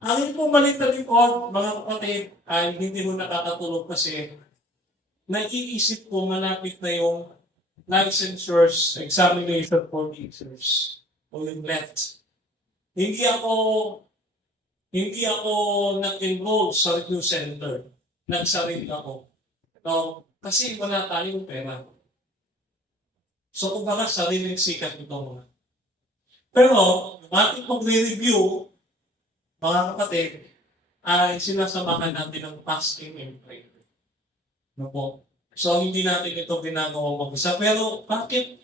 Ang po maliit na likod, mga kapatid, ay hindi mo nakakatulog kasi naiisip ko malapit na yung licensures examination for teachers o yung LET. Hindi ako hindi ako nag-enroll sa review center. Nagsarili ako. No? Kasi wala tayong pera. So, kumbaga, sariling sikat ito mga. Pero, yung ating pag-review, mga kapatid, ay sinasamahan natin ng fasting and prayer. No po? So, hindi natin ito ginagawa mag-isa. Pero, bakit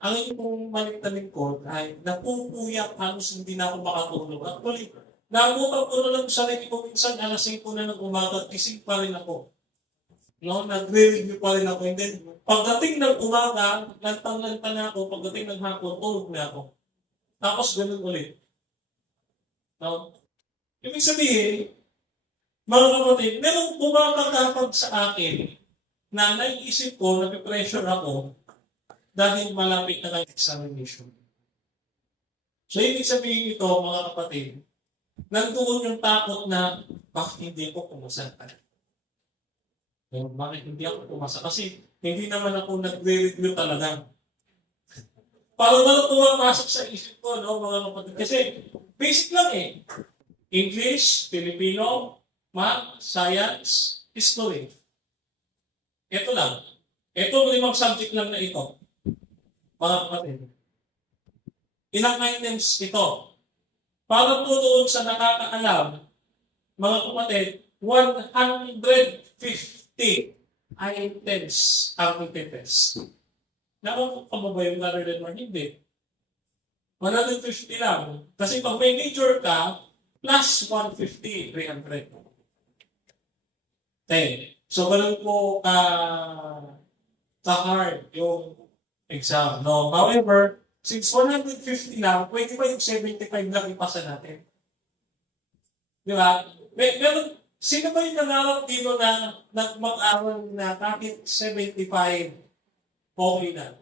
ang inyong maligtanin ko ay napupuyak halos hindi na ako makatulog. Actually, naabutan ko na lang sa sarili ko minsan alas 5 na ng umaga, gising pa rin ako. No, nagre-review pa rin ako. And then, pagdating ng umaga, lantang-lantang na ako. Pagdating ng hapon, tulog na ako. Tapos ganun ulit. No? Ibig sabihin, mga kapatid, merong bumakakapag sa akin na naiisip ko, napipressure ako dahil malapit na ng examination. So, ibig sabihin ito, mga kapatid, nandoon yung takot na bakit hindi ko pumasa. Bakit hindi ako pumasa? Kasi hindi naman ako nagre-review talaga. Paano ba pumapasok sa isip ko, no, mga kapatid? Kasi basic lang eh. English, Filipino, Math, Science, History. Ito lang. Ito 5 subject lang na ito. Mga kapatid. Ilang items ito? Para po doon sa nakakaalam, mga kapatid, 150 items ang ipitest. Nakakapa ba yung gano'n mo? Hindi. 150 lang. Kasi pag may major ka, plus 150, 300. Okay. So, ganun po ka-hard yung exam. No? However, since 150 lang, pwede ba yung 75 lang ipasa natin? Di ba? Meron, sino ba yung nangarap dito na mag-aral na kahit 75, okay na?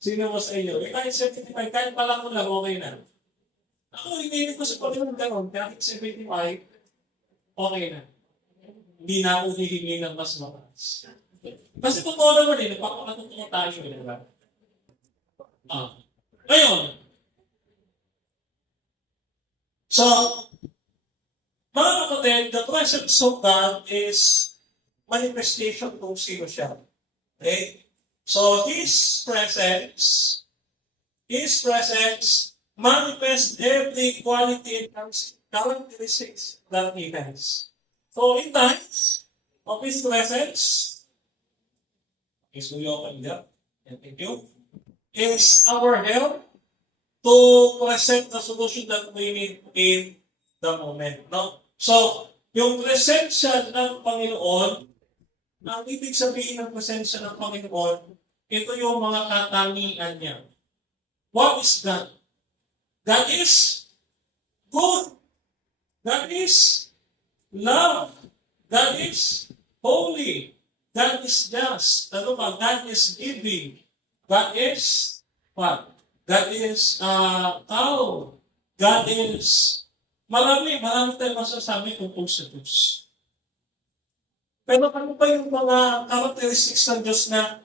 Sino mo sa inyo? Kahit 75, kahit pala mo lang, okay na. Ako, hindi ko sa Panginoon gano'n, kahit 75, okay na. Hindi na ako hihingi ng mas mataas. Kasi totoo naman eh, nagpapakatotoo tayo, di ba? Ngayon, so, mga kapatid, the presence of God is manifestation kung sino siya. Okay? So, His presence manifests every quality and characteristics that He has. So, in times of His presence, is we open it up, and thank you, is our help to present the solution that we need in the moment. No? So, yung presensya ng Panginoon, ang ibig sabihin ng presensya ng Panginoon, ito yung mga katangian niya. What is God? God is good. God is love. God is holy. God is just. Ano ba? God is giving. God is what? God is tao. God is marami tayong masasabi tungkol sa Diyos. Pero ano pa yung mga characteristics ng Diyos na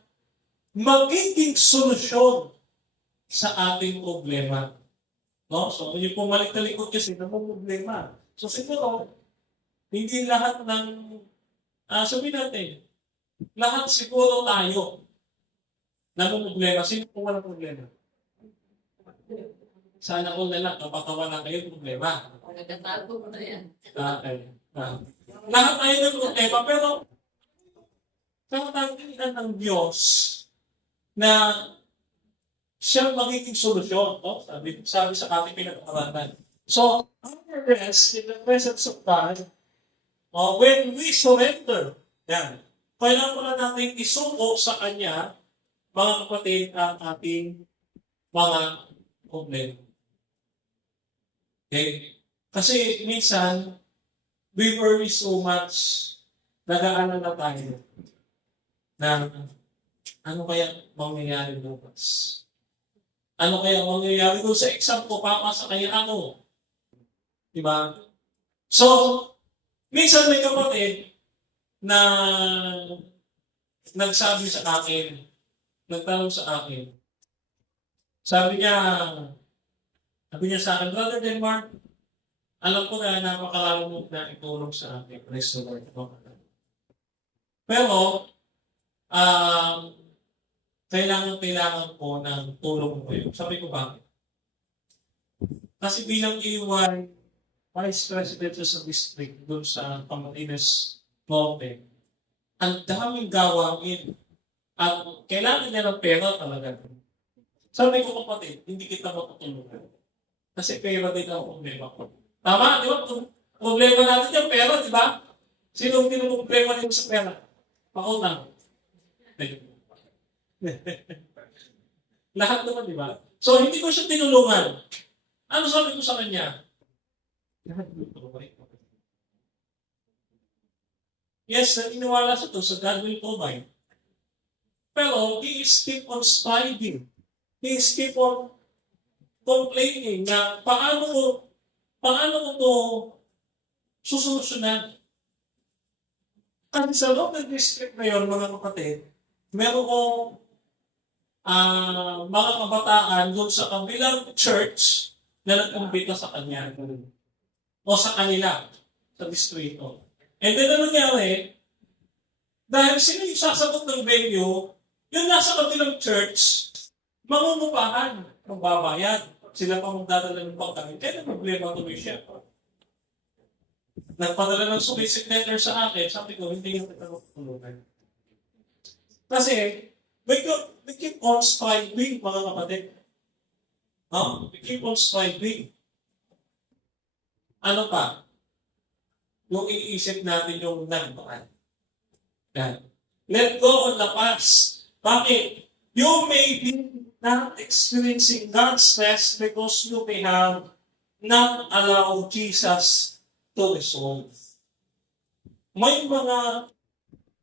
magiging solusyon sa ating problema? No? So, yung pumalik na likod kasi ng problema. So, siguro, hindi lahat ng, sabihin natin, lahat siguro tayo na problema. Sino po walang problema? Sana all na lang, napakawalan kayo ng problema. Nagkatago mo na yan. Okay. Lahat tayo ng problema, pero katangian ng Diyos na siyang magiging solusyon. No? Sabi sa ating pinag-aralan. So, our rest in the presence of God, when we surrender, yan, kailangan ko na natin isuko sa Kanya, mga kapatid, ang ating mga problema. Okay? Kasi minsan, we worry so much, nag-aalala tayo na ano kaya mangyayari bukas? Ano kaya mangyayari doon sa exam ko? Papasa kaya ako? Diba? So, minsan may kapatid na nagsabi sa akin, nagtanong sa akin, sabi niya, sa akin, Brother Denmark, alam ko na napakarami mo na itulong sa akin. Praise the Lord. Pero, um, kailangan ko ng tulong mo yun. Sabi ko ba? Kasi bilang AY, Vice President sa district doon sa Camarines Norte, ang daming gawain at kailangan niya ng pera talaga. Sabi ko kapatid, hindi kita matutulungan. Kasi pera din ang problema ko. Tama, di ba? Problema natin yung pera, di ba? Sino ang problema nito sa pera? Pautang. Lahat naman, di ba? So, hindi ko siya tinulungan. Ano sabi ko sa kanya? Yes, naniniwala sa to, sa God will provide. Pero, he is keep on striving. He is keep on complaining na paano ko to susolusyonan. Kasi sa loob ng district na yun, mga kapatid, meron kong mga kabataan doon sa kabilang church na nag-umbita sa kanya o sa kanila, sa distrito. And then, ano nangyari? Dahil sino yung sasagot ng venue, yung nasa kabilang church, mangungupahan, magbabayad. Sila pa magdadala ng pagkain. Kaya problema tuloy siya. Nagpadala ng solicit letter sa akin, sabi ko, hindi yung kita matutulungan. Kasi, we keep on striving, mga kapatid. We keep on striving. Ano pa? Yung iisip natin yung nagpaan. Let go of the past. Bakit? You may be not experiencing God's best because you may have not allowed Jesus to resolve. May mga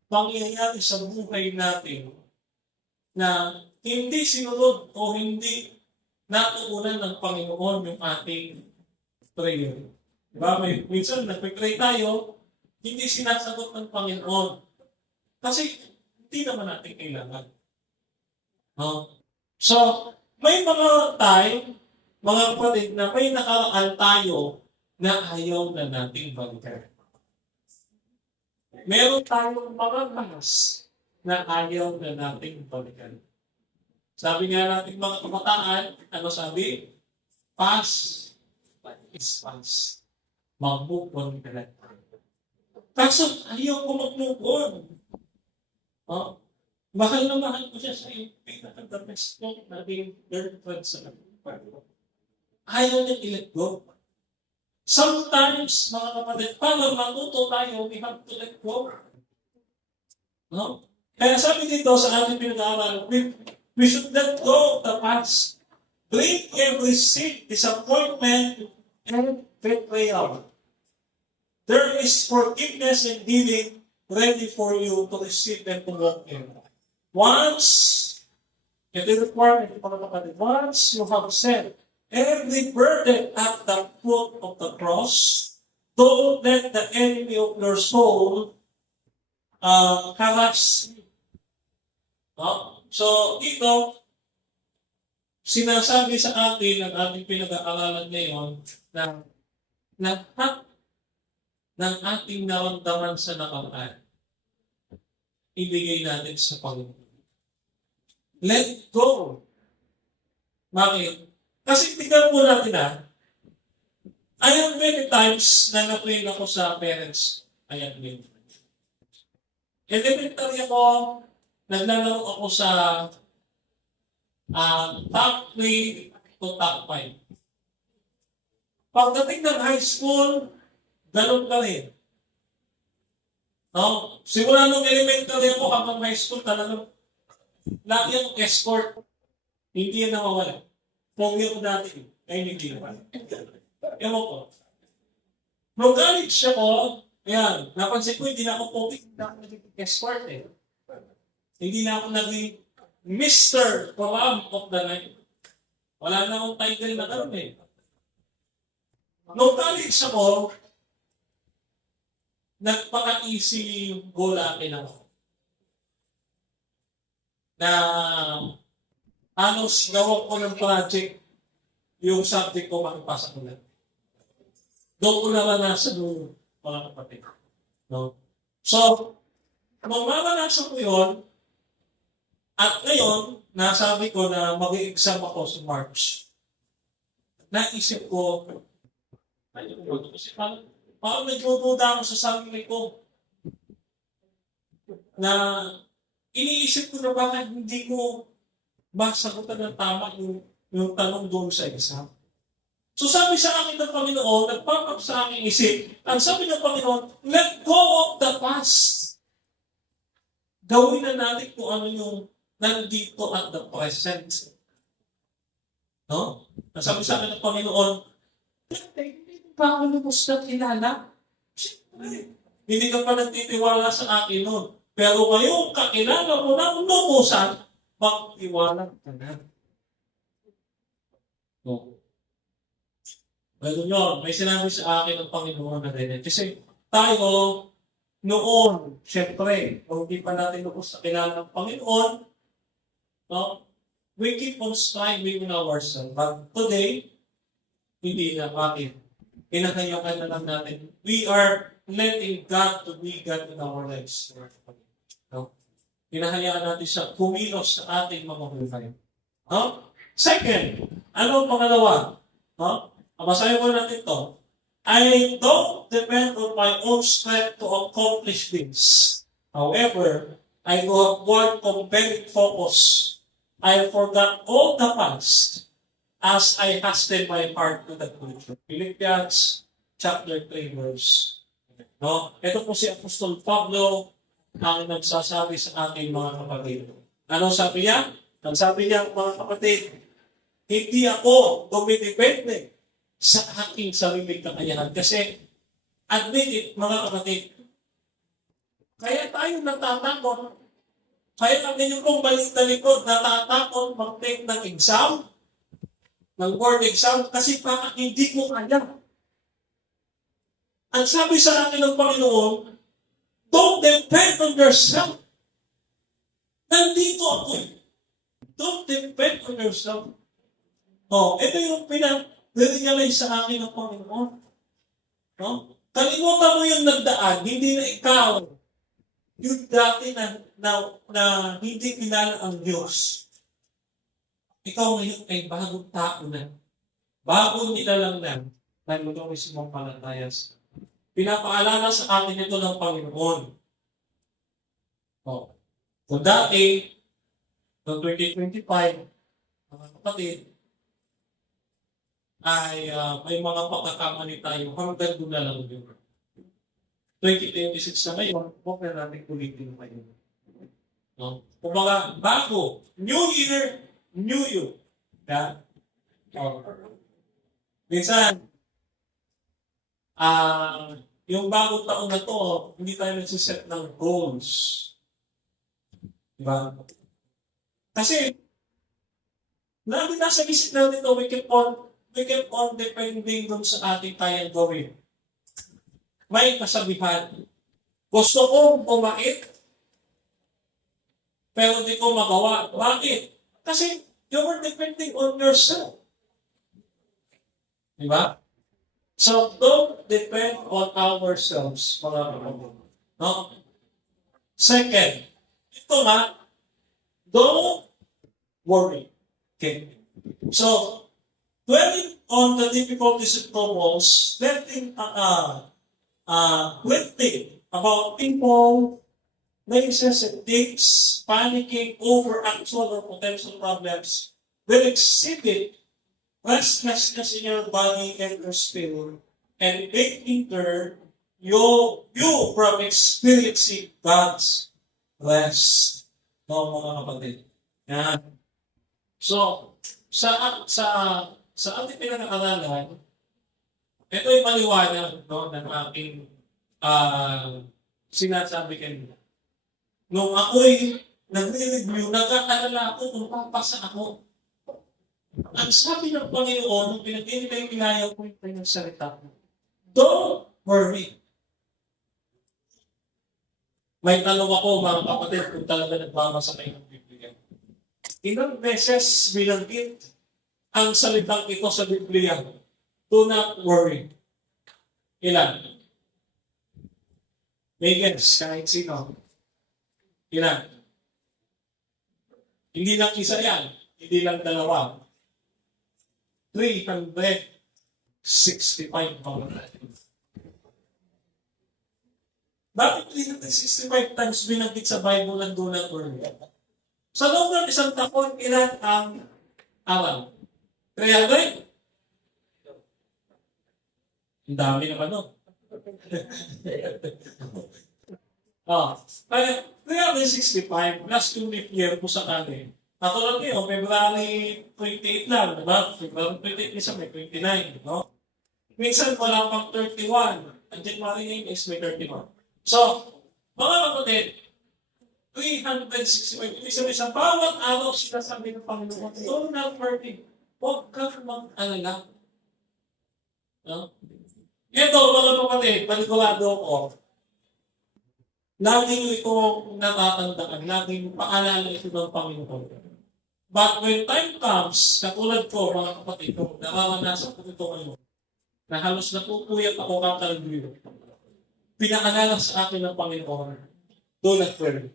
pangyayari sa buhay natin na hindi sinunod o hindi natuunan ng Panginoon yung ating prayer. Diba? Minsan, nagpipray tayo, hindi sinasagot ng Panginoon. Kasi, hindi naman natin kailangan. So, may mga time, mga kapatid, na may nakaraan tayo na ayaw na nating balikan. Meron tayong mga bahas na ayaw na nating balikan. Sabi nga natin mga kabataan, ano sabi? Past is past. Mag-move on ka lang. Kaso, ayaw ko mag-move on. Mahal na mahal ko siya sa iyo. Pinaka-the best ko naging girlfriend sa kapatid. Ayaw niya i-let go. Sometimes, mga kapatid, para matuto tayo, we have to let go. Kaya sabi dito sa ating pinag-aaral, we should let go of the past. Bring every sin, disappointment, and betrayal. There is forgiveness and healing ready for you to receive and to walk in. Once, it is required, once you have said every burden at the foot of the cross, don't let the enemy of your soul harass you. So, dito, sinasabi sa atin ang ating pinag-aaralan ngayon na lahat ng ating naramdaman sa nakaraan, ibigay natin sa Panginoon. Let go. Bakit? Kasi tignan po natin I have many times na na-train ako sa parents. Ayan din. Elementary ako, naglalaro ako sa top 3 to top 5. Pagdating ng high school, ganun ka rin. Simula nung elementary ako hanggang high school, talagang lagi ang escort. Hindi yan nawawala. Pogi ko dati. Ngayon hindi naman. Ewan ko. Nung college ako, ayan, napansin ko, hindi na ako pogi. Hindi na ako naging escort Hindi na ako naging Mr. Param of the Night. Wala na akong title na gano'n Nung college ako, nagpaka-easy goal akin ako. Na halos gawa ko ng project yung subject ko makipasa ko lang. Doon ko naranasan yung mga kapatid. No? So, nung maranasan ko yun, at ngayon, nasabi ko na mag-exam ako sa March. Naisip ko, kasi parang nagdududa ako sa sarili ko na iniisip ko na bakit hindi ko masagutan ng tama yung tanong doon sa exam. So sabi sa akin ng Panginoon, nagpapap sa aking isip, ang sabi ng Panginoon, let go of the past. Gawin na natin kung ano yung nandito at the present. No? Ang sabi sa akin ng Panginoon, hindi pa ako lubos na kilala. Hindi ka pa nagtitiwala sa akin noon. Pero ngayon, kakilala mo na lubusan, magtiwala ka na. No? Pero yun, may sinabi sa akin ng Panginoon na ganyan. Kasi tayo, noon, syempre, kung hindi pa natin lubos na kilala ng Panginoon, no? We keep on striving in ourselves. But today, hindi na. Bakit? Kinakayakan na lang natin. We are letting God to be God in our lives. No? Kinahayaan natin siya kumilos sa ating mga buhay. No? Second, ano ang pangalawa? No? Basahin ko natin ito. I don't depend on my own strength to accomplish things. However, I do have one compelling focus. I forgot all the past as I hasten my heart to the future. Philippians chapter 3 verse. No? Ito po si Apostol Pablo ang nagsasabi sa ating mga kapatid. Ano sabi niya? Ang sabi niya, mga kapatid, hindi ako dumidepende sa aking sariling kakayahan. Kasi, admit it, mga kapatid, kaya tayo natatakot. Kaya ang inyong balik na likod, natatakot mag-take ng exam, ng board exam, kasi baka hindi ko kaya. Ang sabi sa akin ng Panginoon, don't depend on yourself. Nandito ako. Don't depend on yourself. Ito yung pinag-realize sa akin ng Panginoon. No? Kalimutan mo yung nagdaan, hindi na ikaw. Yung dati na hindi kilala ang Diyos. Ikaw ngayon ay bagong tao na. Bagong nilalang na ng Diyos mong palatayas. Pinapaalala sa atin ito ng Panginoon. Kung dati, noong 2025, mga kapatid, ay may mga pagkakamali tayo hanggang doon na lang yun. 2026 na ngayon, huwag na natin ulitin pa yun. No? Kung mga bago, New Year, New You. Yeah? Minsan, yung bagong taon na to, hindi tayo nagsiset ng goals. Diba? Kasi, lagi nasa isip natin ito, we keep on depending dun sa ating kayang gawin. May kasabihan. Gusto kong bumait, pero di ko magawa. Bakit? Kasi you are depending on yourself. Diba? So, don't depend on ourselves, mga kapatid. No? Second, ito nga, don't worry. Okay? So, dwelling on the difficulties and troubles, letting think about people, places, and things, panicking over actual or potential problems will exhibit restlessness in your body and your spirit, and may hinder you from experiencing God's rest. No, mga kapatid. Yan. So, sa ating pinag-aaralan, ito ay maliwanag, no, ng aking sinasabi kanina. Nung ako'y nagre-review, nagkaalala ako kung papasa ako. Ang sabi ng Panginoon, nung pinag-inilay-ilayaw ko yung kanyang salita, don't worry. May tanong ako, mga kapatid, kung talaga nagbabasa kayo ng Biblia. Ilang beses binanggit ang salitang ito sa Biblia, do not worry. Ilan? May guess, kahit sino. Ilan? Hindi lang isa yan. Hindi lang dalawa. 365 mga. Bakit 365 times binanggit sa Bible ang do not worry? Sa loob ng isang taon, ilan ang araw? 300? Ang dami naman nun. Kaya 365 plus yung leap year po sa akin. Katulad kayo, February 28 lang, diba? February 28 isa may 29, no? Minsan wala pang 31. Ang January is may 31. So, mga kapatid, 365. Ibig sabihin sa bawat araw sinasabi ng Panginoon, do not worry. Huwag kang mag-alala. No? Ito, mga kapatid, panigurado ko, laging ito natatandaan, laging paalala ito ng Panginoon. But when time comes, katulad ko, mga kapatid ko, nararanasan ko ito ngayon, na halos natutuyat ako kakalagwiro. Pinaalala sa akin ng Panginoon, do not worry.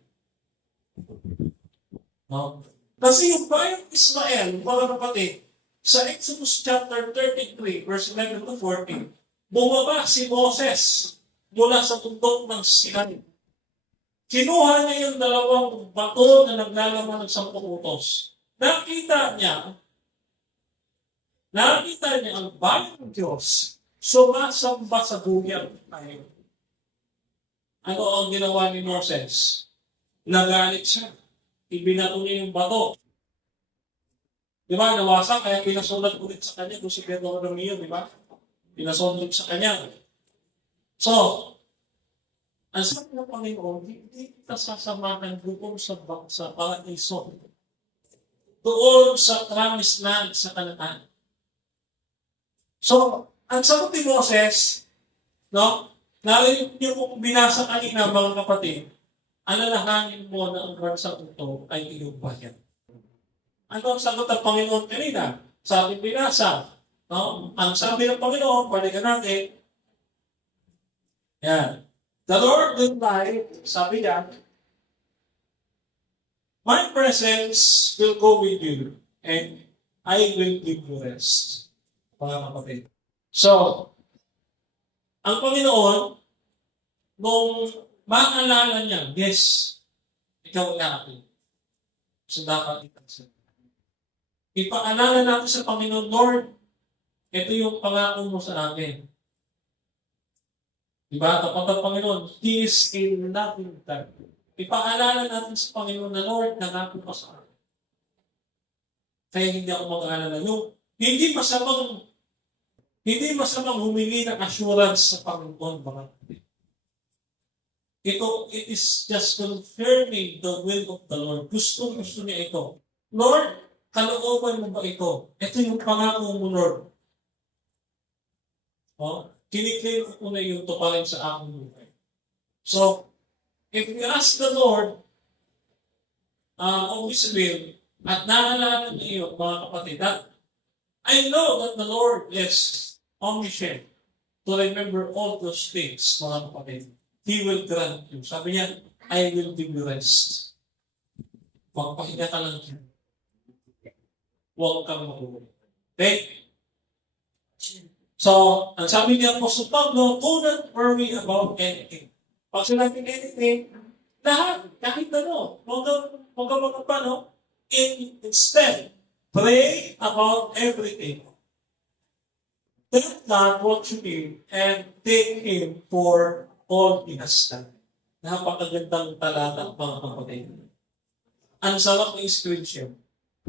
No? Kasi yung bayang Israel, mga kapatid, sa Exodus chapter 33, verse 11 to 14, bumaba si Moses mula sa tundok ng Sinai. Kinuha niya yung dalawang bato na naglalaman ng 10 utos. Nakita niya ang bayang Diyos sumasamba sa buyang tayo. Ano ang ginawa ni Moses? Nagalit siya. Ibinato niya yung bato. Di ba? Nawasak, kaya pinasulat ulit sa kanya kung si Pedro Romeo, di ba? Pinasulat sa kanya. So, ang sabi ng Panginoon, hindi kita sasamahan doon sa paraiso. Doon sa promised land sa Kanaan. So, ang sagot ni Moses, no? Narinig niyo kung binasa kanina, mga kapatid, alalahanin mo na ang bansang ito ay iyong bayan. Ano ang sagot ng Panginoon kanina? Sa ating binasa, no? Ang sabi ng Panginoon, balikan natin, yan. The Lord will lie, sabi niya, my presence will go with you, and I will give you rest. Mga kapatid. So, ang Panginoon, nung maalala niya, yes, ikaw na ako. So, dapat itansin. Ipaalala natin sa Panginoon, Lord, ito yung pangako mo sa akin. Diba? Kapag ang Panginoon, He is in nothing time. Ipaalala natin sa Panginoon na, Lord, nangako ka sa akin. Kaya hindi ako mag-aalala. Hindi masamang humingi ng assurance sa Panginoon, mga kapatid. It is just confirming the will of the Lord. Gusto niya ito. Lord, kalooban mo ba ito? Ito yung pangako mo, Lord. Kiniklaim ko na yung tuparin sa aking buhay. So, if we ask the Lord of His will, at naalala niyo, mga kapatid, that I know that the Lord is omniscient to remember all those things, mga kapatid. He will grant you. Sabi niya, I will give you rest. Magpahinga ka lang dyan. Huwag kang magulo. Okay? So, ang sabi niya po sa Pablo, do not worry about anything. Pag sinabi anything, lahat, kahit ano, huwag ka magpapa, no? Instead, pray about everything. Thank God what you need and thank Him for all He has done. Napakagandang talata, mga kapatid. Ang sarap ng scripture.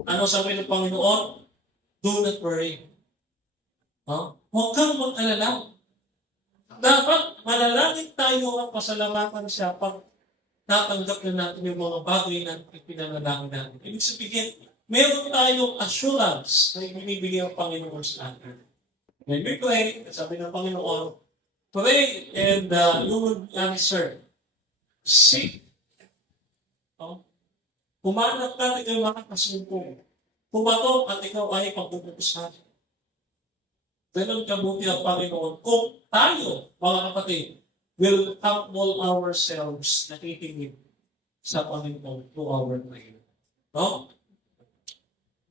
Ano sabi ng Panginoon? Do not worry. Huwag kang mag-alala. Dapat manalangin tayo ang pasalamatan siya pag natanggap na natin yung mga bagay na ipinanalangin natin. Ibig sabihin, meron tayong assurance na ibinibigay ang Panginoon sa atin. When we pray, sabi ng Panginoon, pray and you will be answered. Seek. Oh. Kumanap ka at ikaw makakasumpong. Pumatok at ikaw ay pagpupusan. Ganon kabuti ang Panginoon. Kung tayo, mga kapatid, will humble ourselves na titingin sa Panginoon to our prayer. No?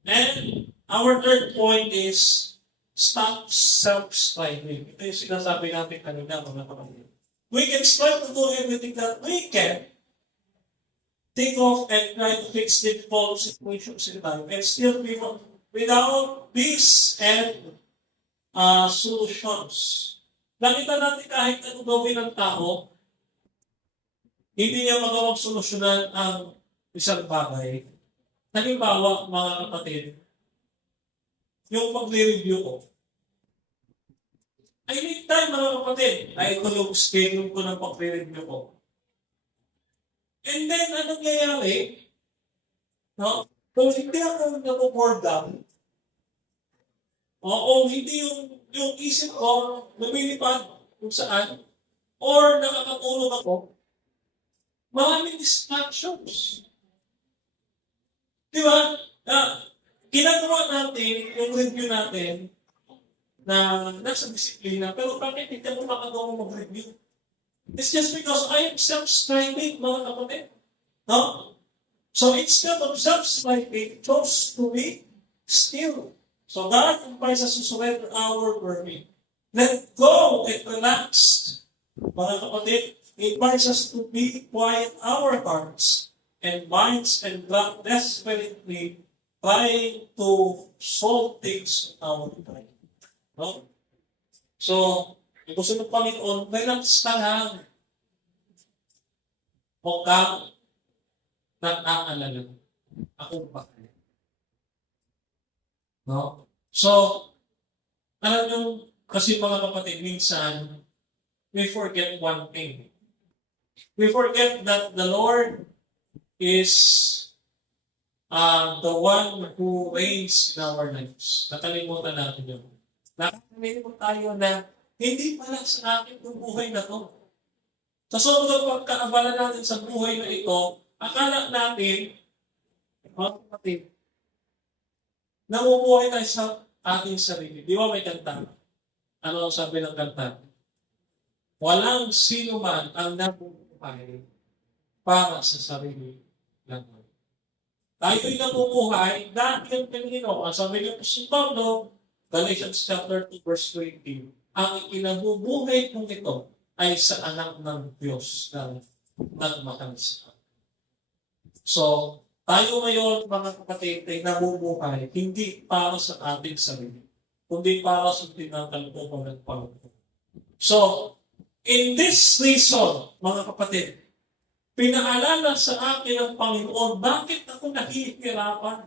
And our third point is stop self-striving. Ito yung sinasabi natin kanina, mga kapatid. We can strive to do everything that we can, think of and try to fix difficult situations in life, and still be without peace and solutions. Nakita natin kahit ano gawin ng tao, hindi niya magawang solusyonan ang isang bagay. Halimbawa, mga kapatid, yung pag-review ko. I need time, mga kapatid. Ay, ito yung schedule ko ng pag-review ko. And then, anong nangyayari? No? Kung hindi ako napo-board down, o hindi yung isip ko lumilipad kung saan, or nakakatulog ako, maraming distractions. Di ba? Ginagawa natin yung review natin na nasa disiplina, pero bakit hindi ako makagawa mag-review? It's just because I am self-striving, mga kapatid. No? So instead of self-striving, chose to be still. So God invites us to surrender our burden. Let go and relax. Mga kapatid, He invites us to be quiet our hearts and minds and not desperately trying to solve things in our time. No? So, gusto ng Panginoon, relax ka lang. Huwag kang nag-aalala. Ako ba? No? So, alam nyo, kasi mga kapatid, minsan, we forget one thing. We forget that the Lord is the one who reigns in our lives. Nakalimutan natin yun. Nakalimutan tayo na hindi pala sa akin yung buhay na to. Sa sobrang pagkaabala natin sa buhay na ito, akala natin, mga kapatid, namumuhay tayo sa ating sarili. Di ba may kanta? Ano ang sabi ng kanta? Walang sino man ang namumuhay para sa sarili lang. Tayo'y namumuhay dahil kanino. Ang sabi ng Apostol Pablo, Galatians chapter 2 verse 20, ang ikinabubuhay kong ito ay sa anak ng Diyos na nagmahal sa akin. So, tayo ngayon, mga kapatid, ay namumuhay hindi para sa ating sarili, kundi para sa tinatanggapan ng Panginoon. So, in this reason, mga kapatid, pinaalala sa akin ng Panginoon, bakit ako nahihirapan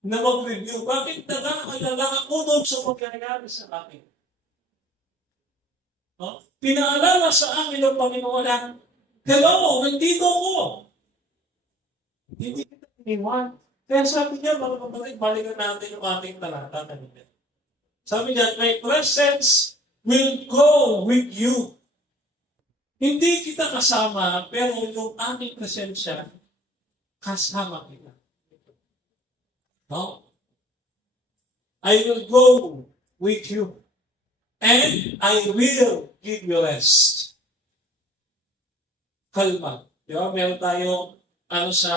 na mag-review? Bakit nag-aalala ako doon sa mangyayari sa akin? No? Pinaalala sa akin ng Panginoon na, hello, nandito ako. Hindi kita iniwan. Kaya sabi niya, mga kapatid, balikan natin yung ating talata kanina. Sabi niya, my presence will go with you. Hindi kita kasama, pero yung aming presensya, kasama kita. No? I will go with you. And I will give you rest. Kalma. Di ba? Meron tayong sa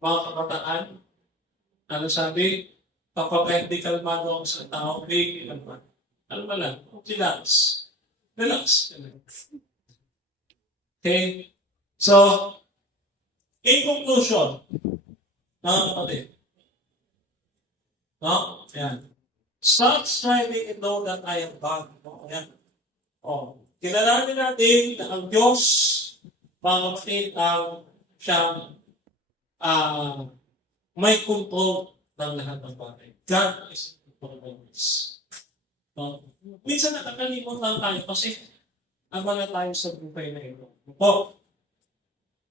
mga kabataan. Ano sabi? Kapag hindi kalmado ang isang tao, hindi kalma. Kalma lang. Relax. Relax. Okay? So, in conclusion, mga kapatid, no? Ayan. Stop striving and know that I am God. No? Ayan. Kilalanin natin na ang Diyos, mga kapatid, ang siyang may control ng lahat ng bagay. God is in control of this. No? Minsan nakakalimutan tayo kasi abala tayo sa buhay na ito.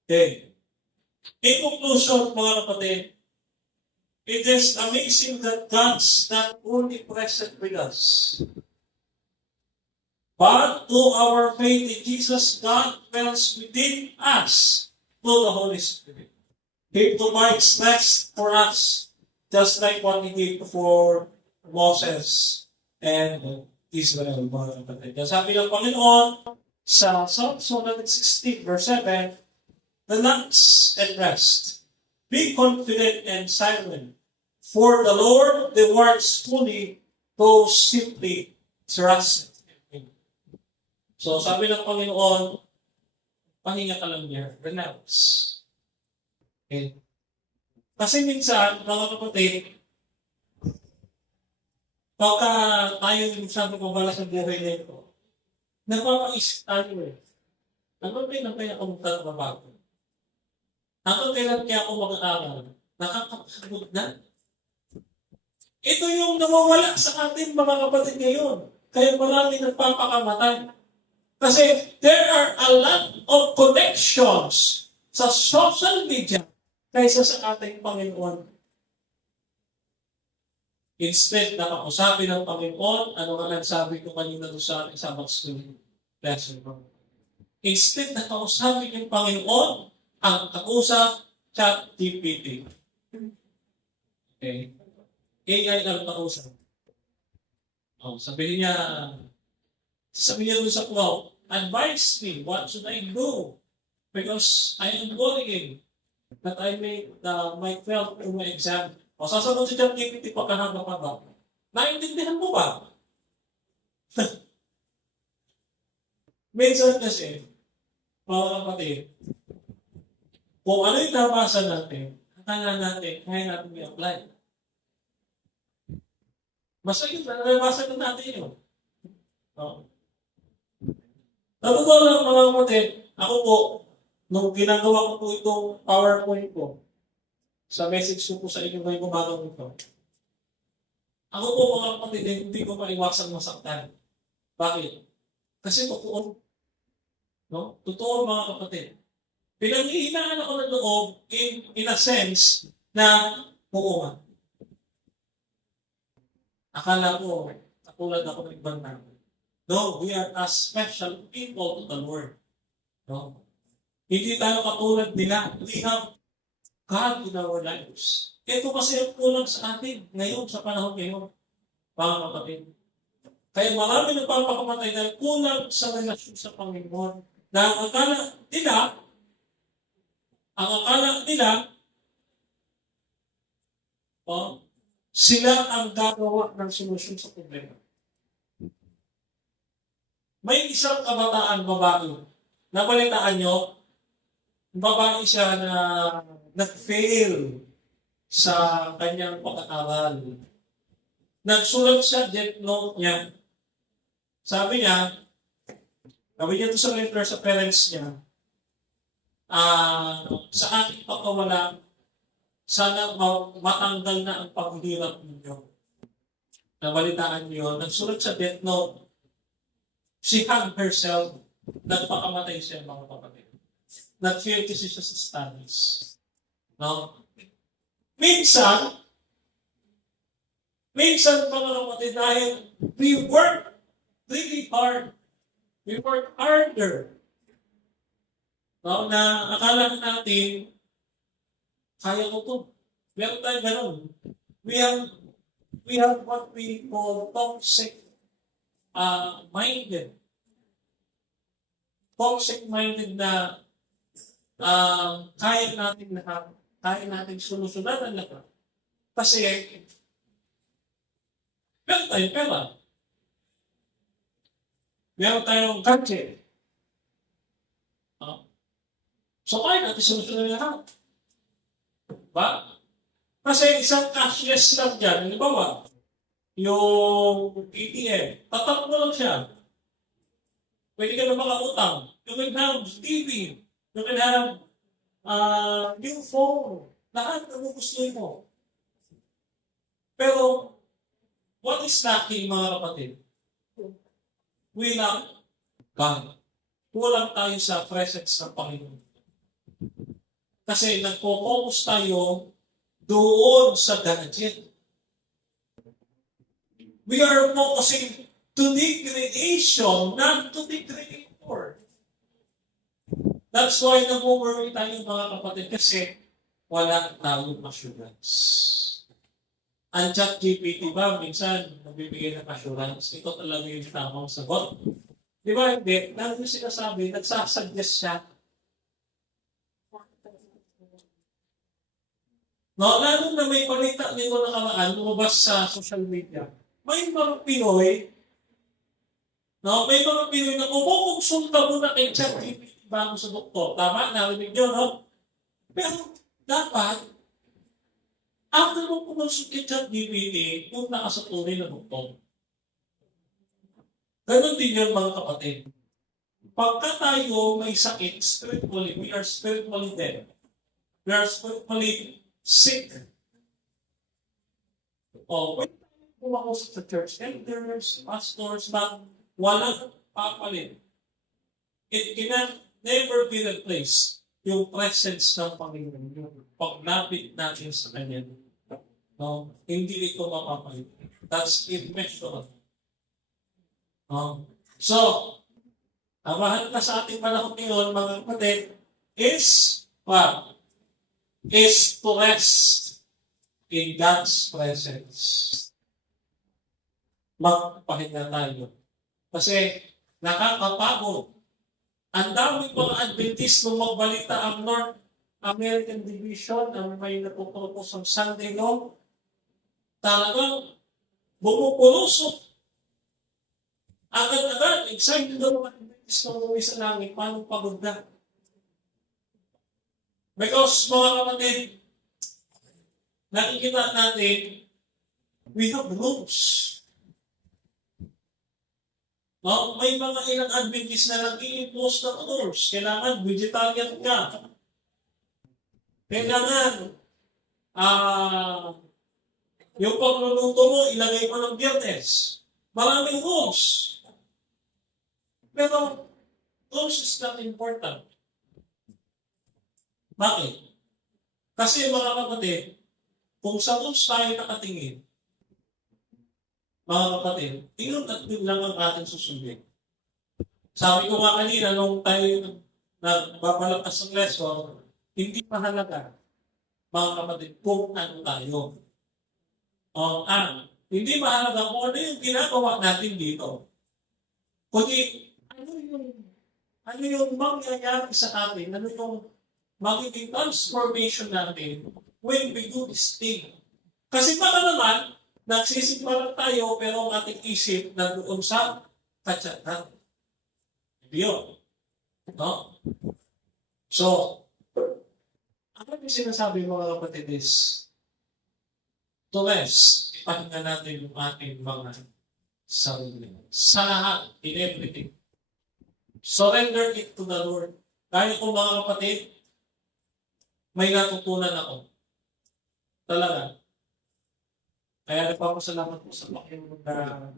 Okay. In conclusion, mga kapatid, it is amazing that God's not only present with us, but through our faith in Jesus, God dwells within us through the Holy Spirit. He provides rest for us, just like what He did for Moses and Israel, mga kapatid. Kaya sabi ng Panginoon sa Psalm 116, verse 7, relax and rest. Be confident and silent. For the Lord rewards fully those simply trust in Him. So sabi ng Panginoon, pahinga ka lang niya, relax. Okay. Kasi minsan, mga kapatid, pagka tayo sabi ko wala sa buhay na ito, napapaisip tayo eh. Ano kailan kaya ako magtatrabaho? Ano kailan kaya ako mag-aaral? Nakakapagod na. Ito yung nawawala sa atin mga kapatid ngayon. Kaya marami nagpapakamatay. Kasi there are a lot of connections sa social media kaysa sa ating Panginoon. Instead na kausapin ng Panginoon, ano nga nagsabi ko kanina doon sa ating Sabbath School lesson. Instead na kausapin yung Panginoon, ang kausap, ChatGPT. Okay. AI ang kausap. Sabihin niya doon sa cloud, advise me, what should I do? Because I am worrying that I may fail in my exam. Sasagot si ChatGPT pagkahaba pa ba? Naintindihan mo ba? Minsan kasi, mga kapatid, kung ano yung nabasa natin, kaya natin i-apply. Basta yun, nabasa na natin yun. Totoo lang mga kapatid, ako po, nung ginagawa ko po itong PowerPoint ko, sa message ko po sa inyo ngayong umagang ito, ako po mga kapatid, hindi ko maiwasang masaktan. Bakit? Kasi totoo. No? Totoo mga kapatid. Pinanghihinaan ako ng loob in a sense na oo nga. Akala ko, katulad ako ng ibang tao. No, we are a special people to the Lord. No? Hindi tayo katulad nila. We have God in our lives. Ito kasi ang kulang sa atin ngayon, sa panahon ngayon. Mga kapatid. Kaya marami nagpapakamatay dahil kulang sa relasyon sa Panginoon. Na ang akala nila, sila ang gagawa ng solusyon sa problema. May isang kabataan babae. Nabalitaan nyo, babae siya na nag-fail sa kanyang pag-aaral. Nagsulat siya, death note niya. Sabi niya ito sa letter sa parents niya, sa aking pagkawala, sana matanggal na ang paghihirap ninyo. Nabalitaan niyo, nagsulat sa death note, she hung herself, nagpakamatay siya mga kapatid. Nag-fail kasi siya sa studies. No? Minsan, mga kapatid, dahil we work really hard. We work harder. No? Na akala natin, kaya ko to. Meron tayo ganun. We have what we call toxic minded. Toxic minded na kaya natin solusyonan ang lahat. Kasi meron tayong pera. Meron tayong gadget. So kaya natin solusyonan ang lahat. Ba? Kasi isang cashless lang dyan, halimbawa, yung ATM, tatak mo lang siya. Pwede ka na makautang. You can have TV. You can have new phone. Lahat ang gusto mo. Pero, what is lacking mga kapatid? We lack God. Kulang tayo sa presence ng Panginoon. Kasi nagpo-focus tayo doon sa gadget. We are focusing to the creation, not to the creator. That's why nag-worry tayo mga kapatid kasi wala tayong assurance. Ang ChatGPT ba, minsan nagbibigay ng assurance, ito talaga yung tamang sagot. Di ba? Hindi. Lalo yung sinasabi, nagsasuggest siya. No, lalo na may balita nito nakaraan, lumabas sa social media. May mga Pinoy, no, may mga Pinoy na kumukonsulta muna kay ChatGPT bago sa doktor. Tama, narinig nyo, no? Pero dapat, after mo kumonsulta kay ChatGPT, punta ka sa tunay na doktor. Ganon din yun mga kapatid. Pagka tayo may sakit, spiritually, we are spiritually dead. We are spiritually sick. O, when tayo pumakusap sa church elders, pastors, but walang papalit. It cannot never be replaced yung presence ng Panginoon. Yung paglapit natin sa Kanya. No? Hindi ito mapapalit. That's immeasurable. So, ang mahalaga sa ating panahon ngayon, mga kapatid, is what? Is to rest in God's presence. Magpahinga tayo. Kasi nakakapagod. Ang daming mga Adventist nung magbalita ang North American Division, ang may natuturo sa Sunday Law, talagang bumupulusok. Agad-agad, excited na mga Adventist na umuwi sa langit, paano pagod na? Because mga kapatid, nakikita natin, we have rules. No? May mga ilang Adventist na nag-i-impose ng rules. Kailangan vegetarian ka. Kailangan yung pagluluto mo, ilagay mo ng Biyernes. Maraming rules. Pero, rules is not important. Bakit? Kasi mga kapatid, kung sa rules tayo nakatingin, mga kapatid, tingnan at yun lang ang ating susundin. Sabi ko nga kanina, nung tayo nagbabalakas ng lesson, hindi mahalaga, mga kapatid, kung ano tayo. Hindi mahalaga kung ano yung ginagawa natin dito. Kundi, ano yung mangyayari sa atin, ano yung magiging transformation natin when we do this thing. Kasi baka naman, nagsisimpa lang tayo, pero ang ating isip nandoon sa katsatan. Hindi yun. No? So, ano yung sinasabi mga kapatid is, to rest, ipahinga natin yung ating mga sarili. Sa lahat, in everything. Surrender it to the Lord. Kaya ko mga kapatid, may natutunan ako. Talaga. Kaya nagpapasalamat po sa Panginoon na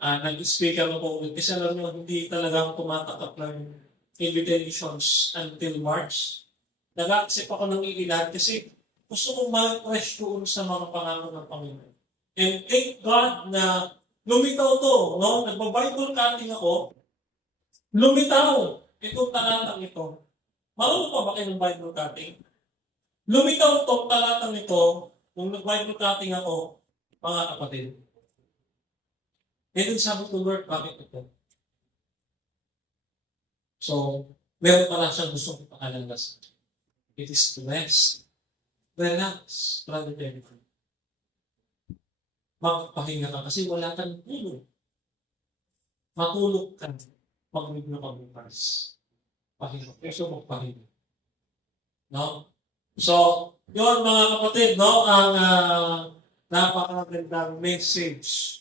nag-speaker ako. Kasi alam nyo, hindi talaga ako tumatakap ng invitations until March. Nag-accept ako ng ilan kasi gusto kong ma-fresh doon sa mga pangako ng Panginoon. And thank God na lumitaw to. No? Nagba-Bible cutting ako. Lumitaw itong talatang ito. Marunong pa ba kayo ng Bible cutting? Lumitaw itong talatang ito nung nag-Bible cutting ako, mga kapatid. And sabi ko, Lord, bakit ito? So, meron pala siyang gustong ipakalagas. It is to rest. Relax, brother Jennifer. Magpahinga ka kasi wala kang tulog. Matulog ka. Pag-ibig na pag-bukas. Pahinga. So, magpahinga. No? So, yun mga kapatid, no? Ang napakagandang message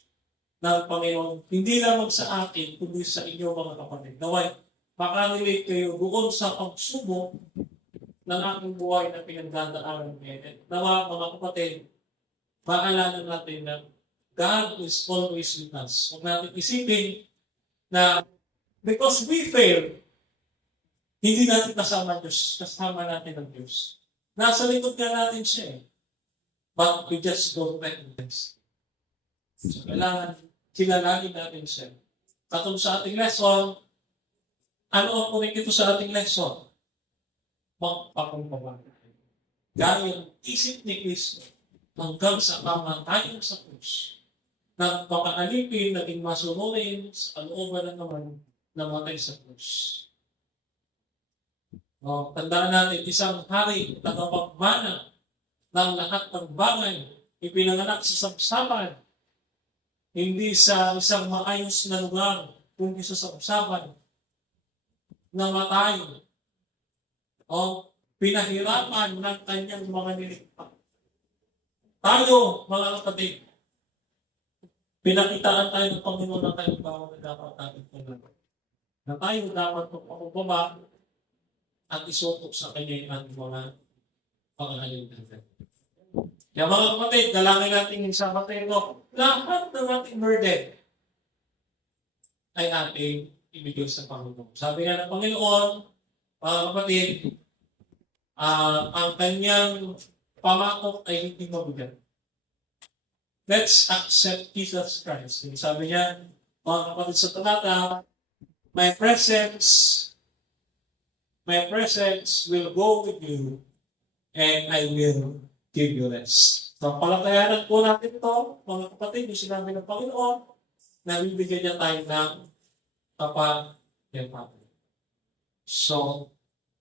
ng Panginoon. Hindi lamang sa akin, kundi sa inyo mga kapatid. Naway, makarelate kayo doon sa pagsubok ng aking buhay na pinagdadaanan ngayon. Nawa mga kapatid, maalala natin na God is always with us. Huwag natin isipin na because we fail, Hindi natin kasama Diyos, kasama natin ang Diyos. Nasa likod ka natin siya eh. But we just don't recognize. So, kailangan kilalanin natin siya. Katulad sa ating lesson, ano ang kumikito sa ating lesson? Magpakumbaba. Dahil isip ni Kristo hanggang sa kamatayan sa krus, nagpakaalipin, naging masunurin sa kalooban ng naman namatay sa krus. Tandaan natin, isang hari tagapagmana ng lahat ng bagay, ipinanganak sa sabsaban, hindi sa isang maayos na lugar, kundi sa sabsaban, namatay. Pinahirapan ng kanyang mga nilikha. Tayo, mga kapatid, pinakitaan tayo ng Panginoon ng kanyang bawang na dapat natin kailangan. Na tayo dapat magpakubaba at isutok sa kanya yung ating mga pangahalin natin. Kaya mga kapatid, dalangin natin sa Mateo, lahat ng ating burden ay ating ibigay sa Panginoon. Sabi nga ng Panginoon, mga kapatid, ang kanyang pamakot ay hindi mabigat. Let's accept Jesus Christ. Sabi niya, mga kapatid sa talata, my presence will go with you and I will give you rest. So, palatayanan po natin ito, mga kapatid, yung sinabi ng Panginoon, na bibigyan niya tayo ng kapag-yapatan. So,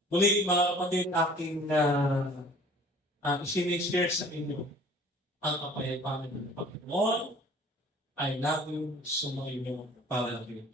muli mga kapatid, aking isinishare sa inyo ang kapayapaan ng Panginoon. I love you, sumayin niyo para rin.